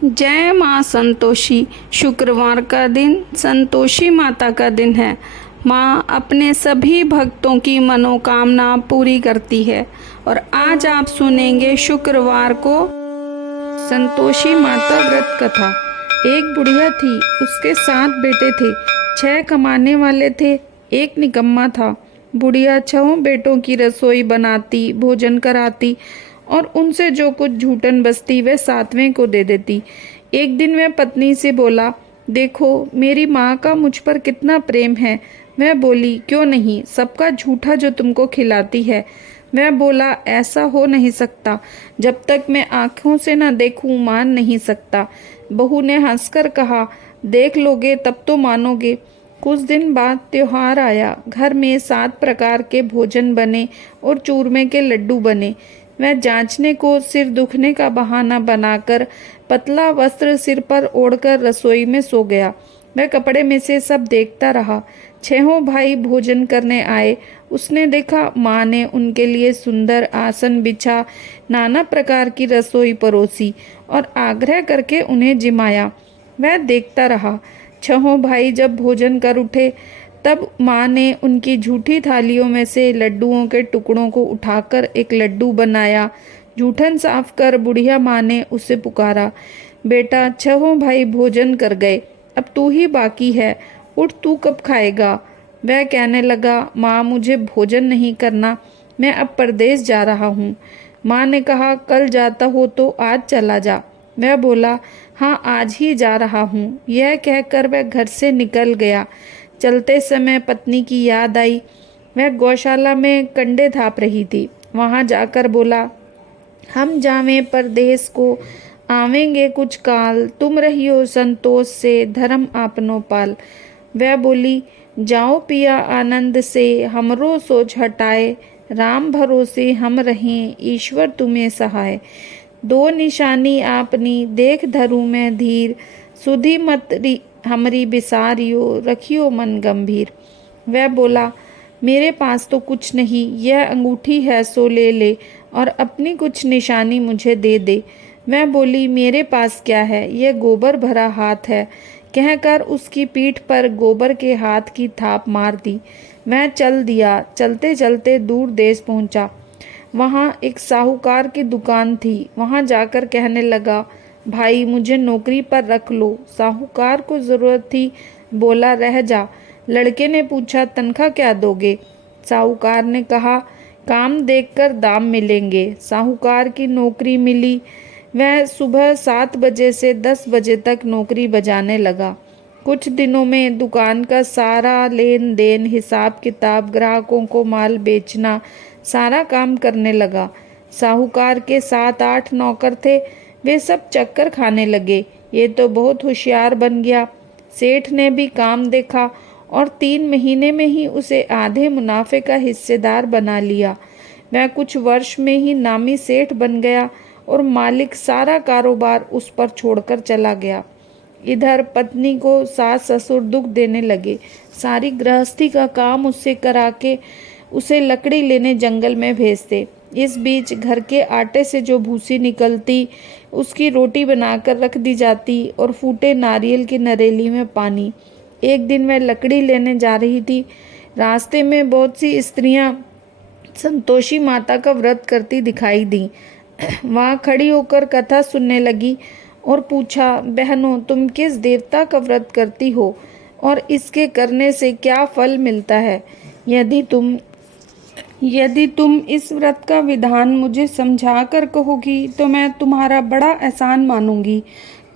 जय माँ संतोषी। शुक्रवार का दिन संतोषी माता का दिन है। माँ अपने सभी भक्तों की मनोकामना पूरी करती है। और आज आप सुनेंगे शुक्रवार को संतोषी माता व्रत कथा। एक बुढ़िया थी, उसके 7 बेटे थे। 6 कमाने वाले थे, एक निकम्मा था। बुढ़िया 6 बेटों की रसोई बनाती, भोजन कराती और उनसे जो कुछ झूठन बचती वह 7वें को दे देती। एक दिन वह पत्नी से बोला, देखो मेरी माँ का मुझ पर कितना प्रेम है। वह बोली, क्यों नहीं, सबका झूठा जो तुमको खिलाती है। वह बोला, ऐसा हो नहीं सकता, जब तक मैं आंखों से न देखूं मान नहीं सकता। बहू ने हंसकर कहा, देख लोगे तब तो मानोगे। कुछ दिन बाद त्योहार आया। घर में 7 प्रकार के भोजन बने और चूरमे के लड्डू बने। वह जांचने को सिर दुखने का बहाना बनाकर पतला वस्त्र सिर पर ओढ़कर रसोई में सो गया। वह कपड़े में से सब देखता रहा। 6 भाई भोजन करने आए। उसने देखा माँ ने उनके लिए सुंदर आसन बिछा, नाना प्रकार की रसोई परोसी और आग्रह करके उन्हें जिमाया। वह देखता रहा। 6 भाई जब भोजन कर उठे तब माँ ने उनकी झूठी थालियों में से लड्डुओं के टुकड़ों को उठाकर एक लड्डू बनाया। जूठन साफ कर बुढ़िया माँ ने उसे पुकारा, बेटा 6 भाई भोजन कर गए, अब तू ही बाकी है, उठ तू कब खाएगा। वह कहने लगा, माँ मुझे भोजन नहीं करना, मैं अब परदेश जा रहा हूँ। माँ ने कहा, कल जाता हो तो आज चला जा। वह बोला, हाँ आज ही जा रहा हूँ। यह कहकर वह घर से निकल गया। चलते समय पत्नी की याद आई। वह गौशाला में कंडे थाप रही थी। वहां जाकर बोला, हम जावें परदेस को, आवेंगे कुछ काल, तुम रहियो संतोष से, धर्म आपनो पाल। वह बोली, जाओ पिया आनंद से, हमरो सोच हटाए, राम भरोसे हम रहें, ईश्वर तुम्हें सहाय। 2 निशानी आपनी, देख धरू मैं धीर, सुधी मत हमरी बिसारियो, रखियो मन गंभीर। वह बोला, मेरे पास तो कुछ नहीं, यह अंगूठी है सो ले ले और अपनी कुछ निशानी मुझे दे दे। मैं बोली, मेरे पास क्या है, यह गोबर भरा हाथ है। कहकर उसकी पीठ पर गोबर के हाथ की थाप मार दी। मैं चल दिया। चलते चलते दूर देश पहुंचा। वहां एक साहूकार की दुकान थी। वहां जाकर कहने लगा, भाई मुझे नौकरी पर रख लो। साहूकार को जरूरत थी, बोला, रह जा। लड़के ने पूछा, तनख्वाह क्या दोगे। साहूकार ने कहा, काम देखकर दाम मिलेंगे। साहूकार की नौकरी मिली। वह सुबह 7 बजे से 10 बजे तक नौकरी बजाने लगा। कुछ दिनों में दुकान का सारा लेन देन, हिसाब किताब, ग्राहकों को माल बेचना, सारा काम करने लगा। साहूकार के 7-8 नौकर थे, वे सब चक्कर खाने लगे। ये तो बहुत होशियार बन गया। सेठ ने भी काम देखा और 3 महीने में ही उसे आधे मुनाफे का हिस्सेदार बना लिया। वह कुछ वर्ष में ही नामी सेठ बन गया और मालिक सारा कारोबार उस पर छोड़कर चला गया। इधर पत्नी को सास ससुर दुख देने लगे। सारी गृहस्थी का काम उससे करा के उसे लकड़ी लेने जंगल में भेजते। इस बीच घर के आटे से जो भूसी निकलती उसकी रोटी बनाकर रख दी जाती और फूटे नारियल की नरेली में पानी। एक दिन वह लकड़ी लेने जा रही थी। रास्ते में बहुत सी स्त्रियां संतोषी माता का व्रत करती दिखाई दी। वहां खड़ी होकर कथा सुनने लगी और पूछा, बहनों तुम किस देवता का व्रत करती हो और इसके करने से क्या फल मिलता है। यदि तुम इस व्रत का विधान मुझे समझा कर कहोगी तो मैं तुम्हारा बड़ा एहसान मानूंगी।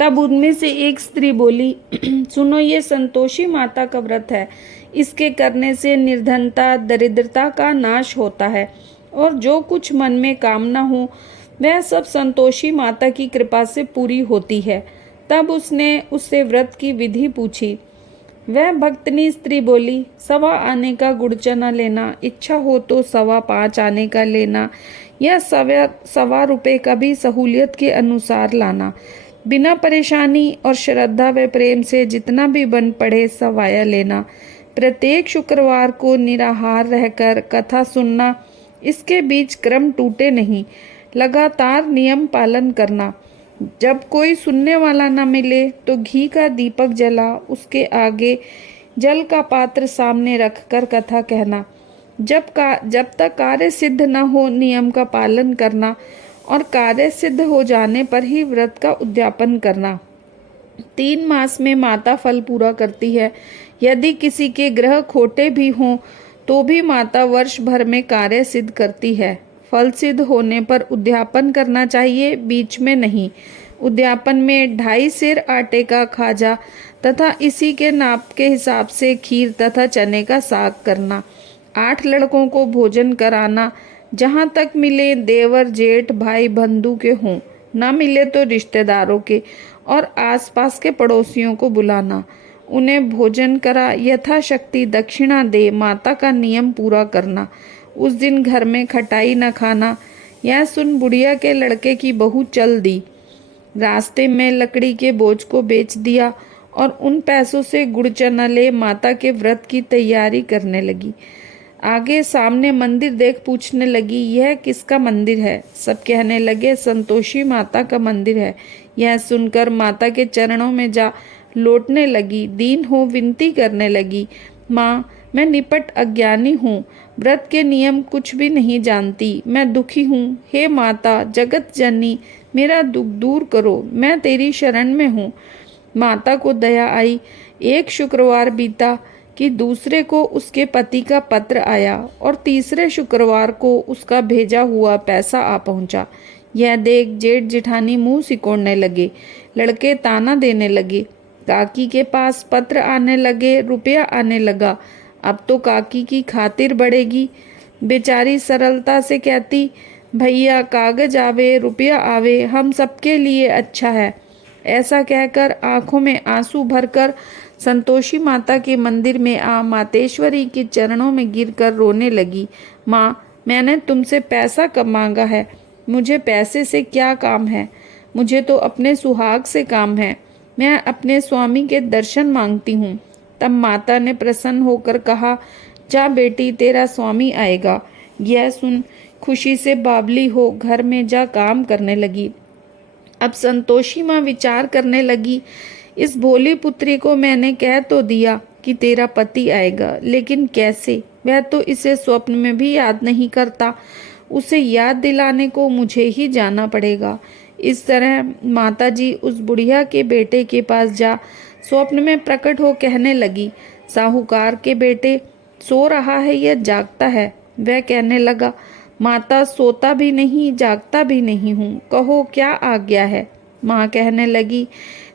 तब उनमें से एक स्त्री बोली, सुनो, ये संतोषी माता का व्रत है। इसके करने से निर्धनता, दरिद्रता का नाश होता है और जो कुछ मन में कामना हो वह सब संतोषी माता की कृपा से पूरी होती है। तब उसने उससे व्रत की विधि पूछी। वह भक्तनी स्त्री बोली, 1.25 आने का गुड़ चना लेना, इच्छा हो तो 5.25 आने का लेना, या 1.25 रुपए का भी सहूलियत के अनुसार लाना। बिना परेशानी और श्रद्धा व प्रेम से जितना भी बन पड़े सवाया लेना। प्रत्येक शुक्रवार को निराहार रहकर कथा सुनना। इसके बीच क्रम टूटे नहीं, लगातार नियम पालन करना। जब कोई सुनने वाला न मिले तो घी का दीपक जला उसके आगे जल का पात्र सामने रखकर कथा कहना। जब तक कार्य सिद्ध न हो नियम का पालन करना और कार्य सिद्ध हो जाने पर ही व्रत का उद्यापन करना। 3 मास में माता फल पूरा करती है। यदि किसी के ग्रह खोटे भी हों तो भी माता वर्ष भर में कार्य सिद्ध करती है। फल सिद्ध होने पर उद्यापन करना चाहिए, बीच में नहीं। उद्यापन में 2.5 सेर आटे का खाजा तथा इसी के नाप के हिसाब से खीर तथा चने का साग करना। 8 लड़कों को भोजन कराना। जहाँ तक मिले देवर जेठ भाई बंधु के हों, न मिले तो रिश्तेदारों के और आसपास के पड़ोसियों को बुलाना। उन्हें भोजन करा यथाशक्ति दक्षिणा दे माता का नियम पूरा करना। उस दिन घर में खटाई न खाना। यह सुन बुढ़िया के लड़के की बहू चल दी। रास्ते में लकड़ी के बोझ को बेच दिया और उन पैसों से गुड़ चना ले माता के व्रत की तैयारी करने लगी। आगे सामने मंदिर देख पूछने लगी, यह किसका मंदिर है? सब कहने लगे, संतोषी माता का मंदिर है। यह सुनकर माता के चरणों में जा लौटने लगी। दीन हो विनती करने लगी, माँ मैं निपट अज्ञानी हूँ, व्रत के नियम कुछ भी नहीं जानती, मैं दुखी हूँ। हे माता जगत जननी, मेरा दुख दूर करो, मैं तेरी शरण में हूँ। माता को दया आई। एक शुक्रवार बीता कि दूसरे को उसके पति का पत्र आया और तीसरे शुक्रवार को उसका भेजा हुआ पैसा आ पहुंचा। यह देख जेठ जेठानी मुंह सिकोड़ने लगे। लड़के ताना देने लगे। काकी के पास पत्र आने लगे, रुपया आने लगा। अब तो काकी की खातिर बढ़ेगी। बेचारी सरलता से कहती, भैया कागज आवे रुपया आवे हम सबके लिए अच्छा है। ऐसा कहकर आंखों में आंसू भरकर संतोषी माता के मंदिर में आ मातेश्वरी के चरणों में गिरकर रोने लगी। माँ मैंने तुमसे पैसा कब मांगा है? मुझे पैसे से क्या काम है? मुझे तो अपने सुहाग से काम है। मैं अपने स्वामी के दर्शन मांगती हूँ। तब माता ने प्रसन्न होकर कहा, जा बेटी तेरा स्वामी आएगा। यह सुन खुशी से बावली हो घर में जा काम करने लगी। अब संतोषी माँ विचार करने लगी, इस भोली पुत्री को मैंने कह तो दिया कि तेरा पति आएगा, लेकिन कैसे? वह तो इसे स्वप्न में भी याद नहीं करता। उसे याद दिलाने को मुझे ही जाना पड़ेगा। इस तरह माताजी उस बुढ़िया के बेटे के पास जा स्वप्न में प्रकट हो कहने लगी, साहूकार के बेटे सो रहा है या जागता है? वह कहने लगा, माता सोता भी नहीं जागता भी नहीं हूँ, कहो क्या आज्ञा है? माँ कहने लगी,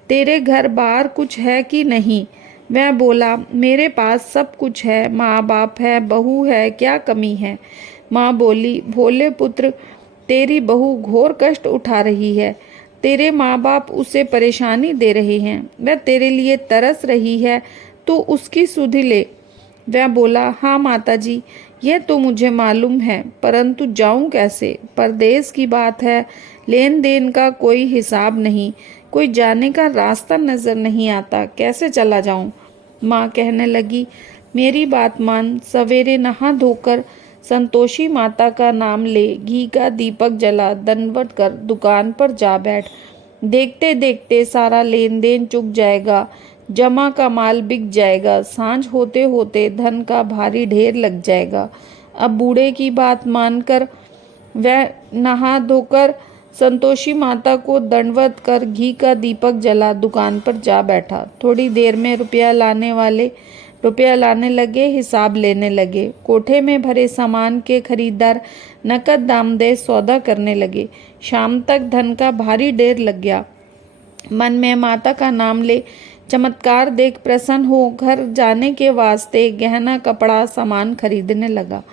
तेरे घर बार कुछ है कि नहीं? वह बोला, मेरे पास सब कुछ है, माँ बाप है, बहू है, क्या कमी है? माँ बोली, भोले पुत्र तेरी बहू घोर कष्ट उठा रही है। तेरे माँ बाप उसे परेशानी दे रहे हैं। वह तेरे लिए तरस रही है, तो उसकी सुधि ले। वह बोला, हाँ माताजी यह तो मुझे मालूम है, परंतु जाऊं कैसे? परदेश की बात है, लेन देन का कोई हिसाब नहीं, कोई जाने का रास्ता नजर नहीं आता, कैसे चला जाऊं? माँ कहने लगी, मेरी बात मान, सवेरे नहा धोकर संतोषी माता का नाम ले, घी का दीपक जला, दंडवत कर दुकान पर जा बैठ। देखते देखते सारा लेन देन चुक जाएगा, जमा का माल बिक जाएगा, सांझ होते होते धन का भारी ढेर लग जाएगा। अब बूढ़े की बात मानकर वह नहा धोकर संतोषी माता को दंडवत कर घी का दीपक जला दुकान पर जा बैठा। थोड़ी देर में रुपया लाने वाले रुपया लाने लगे, हिसाब लेने लगे। कोठे में भरे सामान के खरीदार नकद दाम दे सौदा करने लगे। शाम तक धन का भारी ढेर लग गया। मन में माता का नाम ले चमत्कार देख प्रसन्न हो घर जाने के वास्ते गहना कपड़ा सामान खरीदने लगा।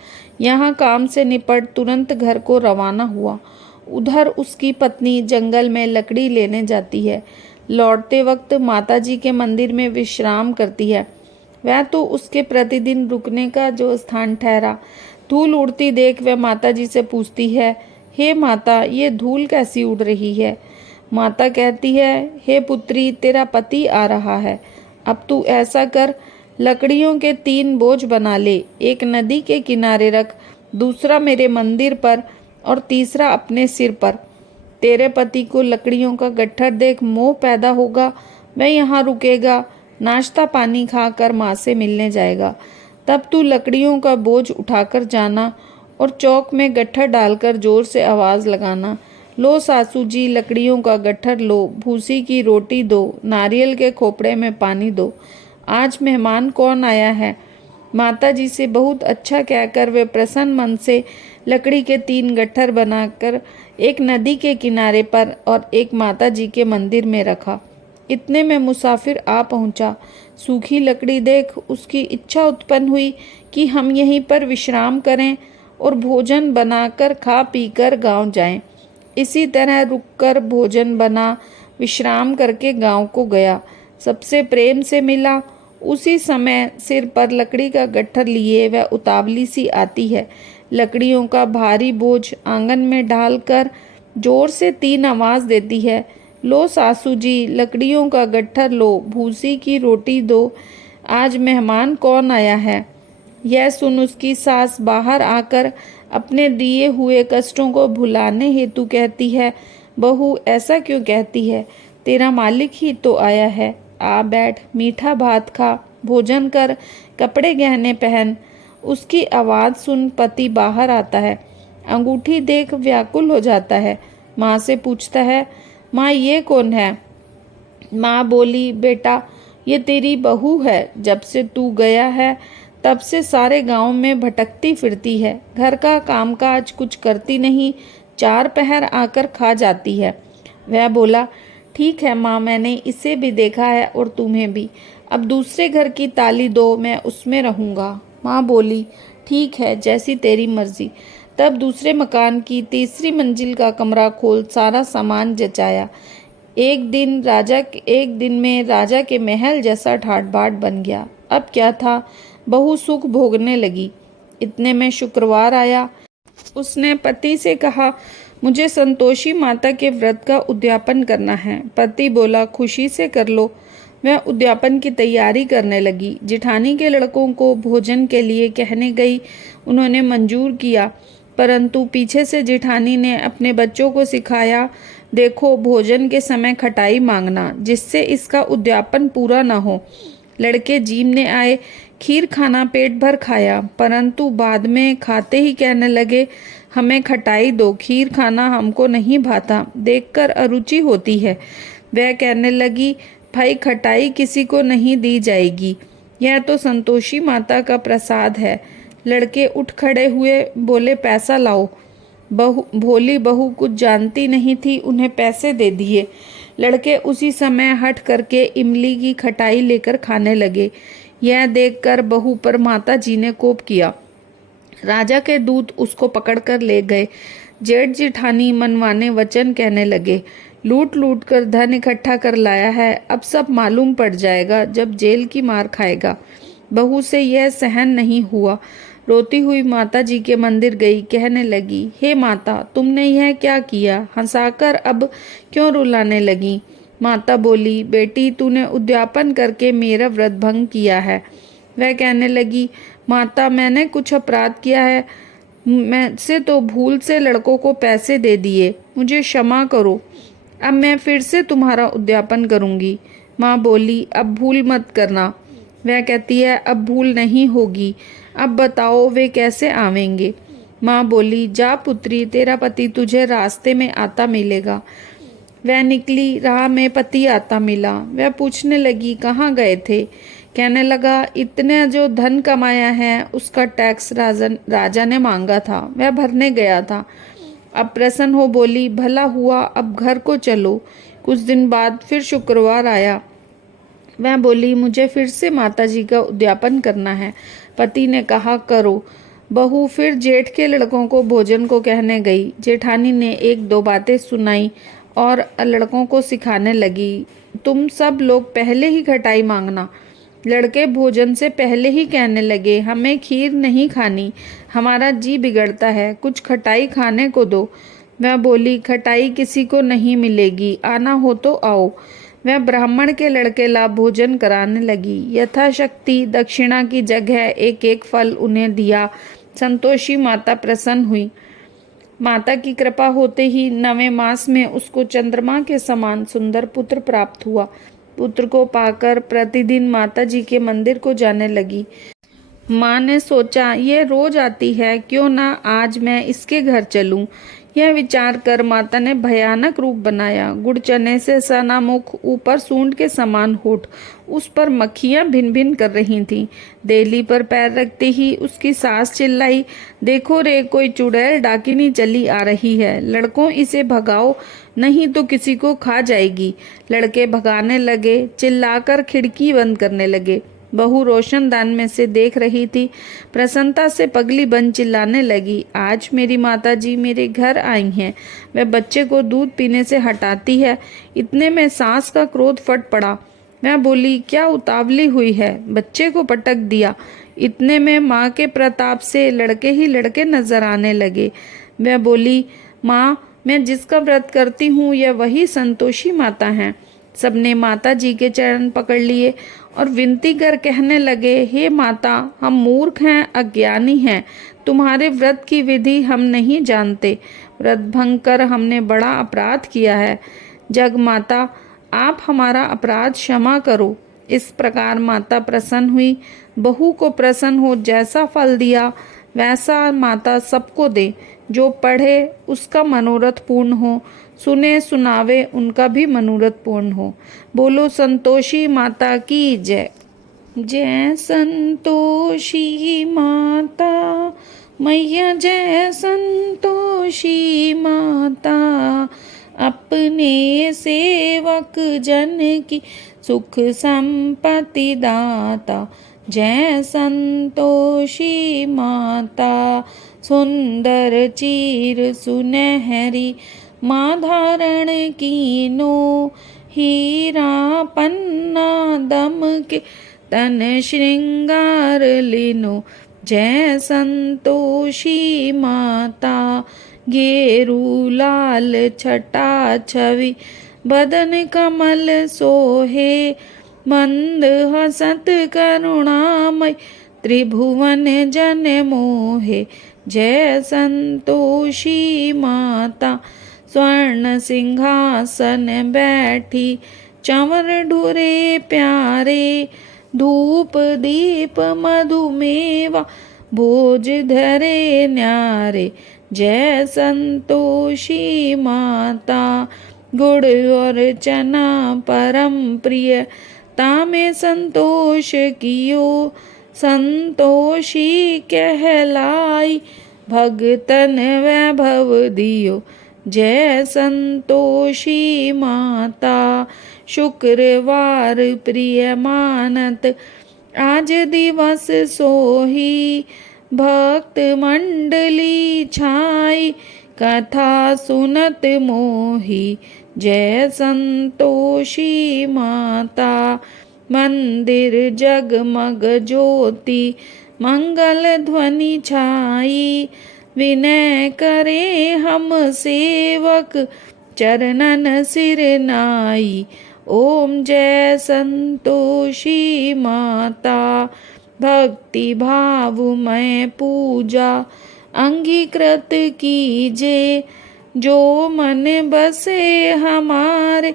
यहाँ काम से निपट तुरंत घर को रवाना हुआ। उधर उसकी पत्नी जंगल में लकड़ी लेने जाती है। लौटते वक्त माताजी के मंदिर में विश्राम करती है। वह तो उसके प्रतिदिन रुकने का जो स्थान ठहरा। धूल उड़ती देख वह माताजी से पूछती है, हे माता ये धूल कैसी उड़ रही है? माता कहती है, हे पुत्री तेरा पति आ रहा है। अब तू ऐसा कर, लकड़ियों के 3 बोझ बना ले, एक नदी के किनारे रख, दूसरा मेरे मंदिर पर और तीसरा अपने सिर पर। तेरे पति को लकड़ियों का गट्ठर देख मोह पैदा होगा, वह यहाँ रुकेगा, नाश्ता पानी खाकर माँ से मिलने जाएगा। तब तू लकड़ियों का बोझ उठाकर जाना और चौक में गट्ठर डालकर जोर से आवाज़ लगाना, लो सासू जी लकड़ियों का गट्ठर लो, भूसी की रोटी दो, नारियल के खोपड़े में पानी दो, आज मेहमान कौन आया है। माता जी से बहुत अच्छा कहकर वे प्रसन्न मन से लकड़ी के 3 गट्ठर बनाकर एक नदी के किनारे पर और एक माता जी के मंदिर में रखा। इतने में मुसाफिर आ पहुंचा। सूखी लकड़ी देख उसकी इच्छा उत्पन्न हुई कि हम यहीं पर विश्राम करें और भोजन बनाकर खा पीकर गांव जाएं। इसी तरह रुककर भोजन बना विश्राम करके गांव को गया। सबसे प्रेम से मिला। उसी समय सिर पर लकड़ी का गट्ठर लिए वह उतावली सी आती है। लकड़ियों का भारी बोझ आंगन में डालकर जोर से 3 आवाज़ देती है, लो सासू जी लकड़ियों का गट्ठर लो, भूसी की रोटी दो, आज मेहमान कौन आया है। यह सुन उसकी सास बाहर आकर अपने दिए हुए कष्टों को भुलाने हेतु कहती है, बहू ऐसा क्यों कहती है, तेरा मालिक ही तो आया है, आ बैठ, मीठा भात खा, भोजन कर, कपड़े गहने पहन। उसकी आवाज़ सुन पति बाहर आता है। अंगूठी देख व्याकुल हो जाता है। माँ से पूछता है, माँ ये कौन है। माँ बोली, बेटा ये तेरी बहू है, जब से तू गया है तब से सारे गांव में भटकती फिरती है, घर का कामकाज कुछ करती नहीं, 4 पहर आकर खा जाती है। वह बोला, ठीक है माँ, मैंने इसे भी देखा है और तुम्हें भी, अब दूसरे घर की ताली दो, मैं उसमें रहूँगा। माँ बोली, ठीक है, जैसी तेरी मर्जी। तब दूसरे मकान की 3री मंजिल का कमरा खोल सारा सामान जचाया। एक दिन में राजा के महल जैसा ठाट बाट बन गया। अब क्या था, बहू सुख भोगने लगी। इतने में शुक्रवार आया। उसने पति से कहा, मुझे संतोषी माता के व्रत का उद्यापन करना है। पति बोला, खुशी से कर लो। वह उद्यापन की तैयारी करने लगी। जिठानी के लड़कों को भोजन के लिए कहने गई। उन्होंने मंजूर किया, परंतु पीछे से जिठानी ने अपने बच्चों को सिखाया, देखो भोजन के समय खटाई मांगना, जिससे इसका उद्यापन पूरा न हो। लड़के जीमने आए, खीर खाना पेट भर खाया, परंतु बाद में खाते ही कहने लगे, हमें खटाई दो, खीर खाना हमको नहीं भाता, देखकर अरुचि होती है। वह कहने लगी, भाई खटाई किसी को नहीं दी जाएगी, यह तो संतोषी माता का प्रसाद है। लड़के उठ खड़े हुए, बोले पैसा लाओ। भोली बहू कुछ जानती नहीं थी, उन्हें पैसे दे दिए। लड़के उसी समय हट करके इमली की खटाई लेकर खाने लगे। यह देखकर बहू पर माता जी ने कोप किया। राजा के दूत उसको पकड़कर ले गए। जेठ जिठानी मनवाने वचन कहने लगे, लूट लूट कर धन इकट्ठा कर लाया है, अब सब मालूम पड़ जाएगा जब जेल की मार खाएगा। बहू से यह सहन नहीं हुआ। रोती हुई माता जी के मंदिर गई, कहने लगी, हे माता, तुमने यह क्या किया, हंसाकर अब क्यों रुलाने लगी। माता बोली, बेटी तूने उद्यापन करके मेरा व्रत भंग किया है। वह कहने लगी, माता मैंने कुछ अपराध किया है, मैं से तो भूल से लड़कों को पैसे दे दिए, मुझे क्षमा करो, अब मैं फिर से तुम्हारा उद्यापन करूंगी। माँ बोली, अब भूल मत करना। वह कहती है, अब भूल नहीं होगी, अब बताओ वे कैसे आवेंगे। माँ बोली, जा पुत्री, तेरा पति तुझे रास्ते में आता मिलेगा। वह निकली, राह में पति आता मिला। वह पूछने लगी, कहाँ गए थे। कहने लगा, इतने जो धन कमाया है उसका टैक्स राजा ने मांगा था, वह भरने गया था। अब प्रसन्न हो बोली, भला हुआ, अब घर को चलो। कुछ दिन बाद फिर शुक्रवार आया। वह बोली, मुझे फिर से माता जी का उद्यापन करना है। पति ने कहा, करो। बहू फिर जेठ के लड़कों को भोजन को कहने गई। जेठानी ने 1-2 बातें सुनाई और लड़कों को सिखाने लगी, तुम सब लोग पहले ही खटाई मांगना। लड़के भोजन से पहले ही कहने लगे, हमें खीर नहीं खानी, हमारा जी बिगड़ता है, कुछ खटाई खाने को दो। वह बोली, खटाई किसी को नहीं मिलेगी, आना हो तो आओ। वह ब्राह्मण के लड़के ला भोजन कराने लगी। यथाशक्ति दक्षिणा की जगह 1-1 फल उन्हें दिया। संतोषी माता प्रसन्न हुई। माता की कृपा होते ही 9वें मास में उसको चंद्रमा के समान सुंदर पुत्र प्राप्त हुआ। पुत्र को पाकर प्रतिदिन माता जी के मंदिर को जाने लगी। माँ ने सोचा, ये रोज आती है, क्यों ना आज मैं इसके घर चलूं। यह विचार कर माता ने भयानक रूप बनाया। गुड़ चने से सना मुख, ऊपर सूंड के समान होठ, उस पर मक्खियां भिन भिन कर रही थीं। देली पर पैर रखते ही उसकी सास चिल्लाई, देखो रे, कोई चुड़ैल डाकिनी चली आ रही है, लड़कों इसे भगाओ, नहीं तो किसी को खा जाएगी। लड़के भगाने लगे, चिल्लाकर खिड़की बंद करने लगे। बहू रोशनदान में से देख रही थी। प्रसन्नता से पगली बन चिल्लाने लगी, आज मेरी माताजी मेरे घर आई हैं, वह बच्चे को दूध पीने से हटाती है। इतने में सास का क्रोध फट पड़ा। वह बोली, क्या उतावली हुई है, बच्चे को पटक दिया। इतने में माँ के प्रताप से लड़के ही लड़के नजर आने लगे। वह बोली, माँ, मैं जिसका व्रत करती हूँ यह वही संतोषी माता हैं। सबने माता जी के चरण पकड़ लिए और विनती कर कहने लगे, हे माता, हम मूर्ख हैं, अज्ञानी हैं, तुम्हारे व्रत की विधि हम नहीं जानते। व्रत भंग कर हमने बड़ा अपराध किया है। जग माता, आप हमारा अपराध क्षमा करो। इस प्रकार माता प्रसन्न हुई। बहू को प्रसन्न हो जैसा फल दिया वैसा माता सबको दे। जो पढ़े उसका मनोरथ पूर्ण हो, सुने सुनावे उनका भी मनोरथ पूर्ण हो। बोलो संतोषी माता की जय। जय संतोषी माता मैया, जय संतोषी माता, अपने सेवक जन की सुख संपत्ति दाता। जय संतोषी माता, सुंदर चीर सुनहरी माँ धारण कीनो, हीरा पन्ना दम के तन श्रृंगार लीनो। जय संतोषी माता, गेरू लाल छटा छवि बदन कमल सोहे, मंद हसत करुणामय त्रिभुवन जन मोहे। जय संतोषी माता, स्वर्ण सिंहासन बैठी चंवर ढुरे प्यारे, धूप दीप मधुमेवा भोज धरे न्यारे। जय संतोषी माता, गुड़ और चना परम प्रिय तामे संतोष कियो, संतोषी कहलाई भगतन वैभव दियो। जय संतोषी माता, शुक्रवार प्रिय मानत आज दिवस सोही, भक्त मंडली छाई कथा सुनत मोही। जय संतोषी माता, मंदिर जगमग ज्योति मंगल ध्वनि छाई, विनय करे हम सेवक चरणन सिर नाई। ओम जय संतोषी माता, भक्ति भावमय पूजा अंगीकृत कीजे, जो मन बसे हमारे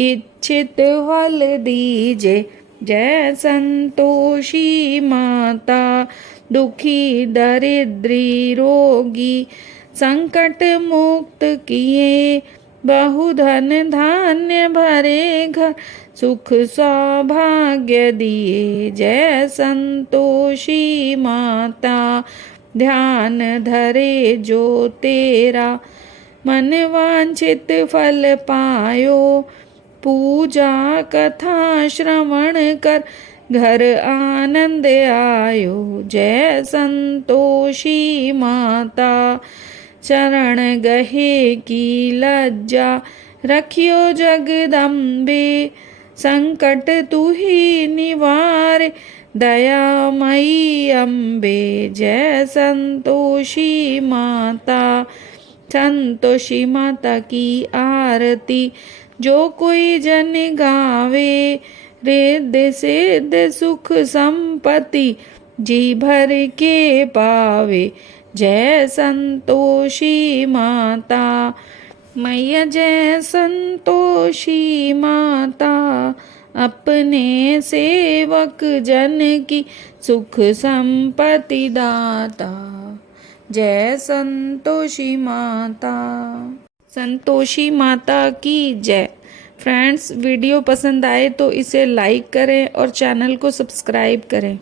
इच्छित फल दीजे। जय संतोषी माता, दुखी दरिद्री रोगी संकट मुक्त किए, बहुधन धान्य भरे घर सुख सौभाग्य दिए। जय संतोषी माता, ध्यान धरे जो तेरा मन वांछित फल पायो, पूजा कथा श्रवण कर घर आनंद आयो। जय संतोषी माता, चरण गहे की लज्जा रखियो जगदम्बे, संकट तू ही निवार दयामयी अम्बे। जय संतोषी माता, संतोषी माता की आरती जो कोई जन गावे, रिद्धि सिद्धि सुख संपत्ति जी भर के पावे। जय संतोषी माता मैया, जय संतोषी माता, अपने सेवक जन की सुख संपत्ति दाता। जय संतोषी माता। संतोषी माता की जय। फ्रेंड्स, वीडियो पसंद आए तो इसे लाइक करें और चैनल को सब्सक्राइब करें।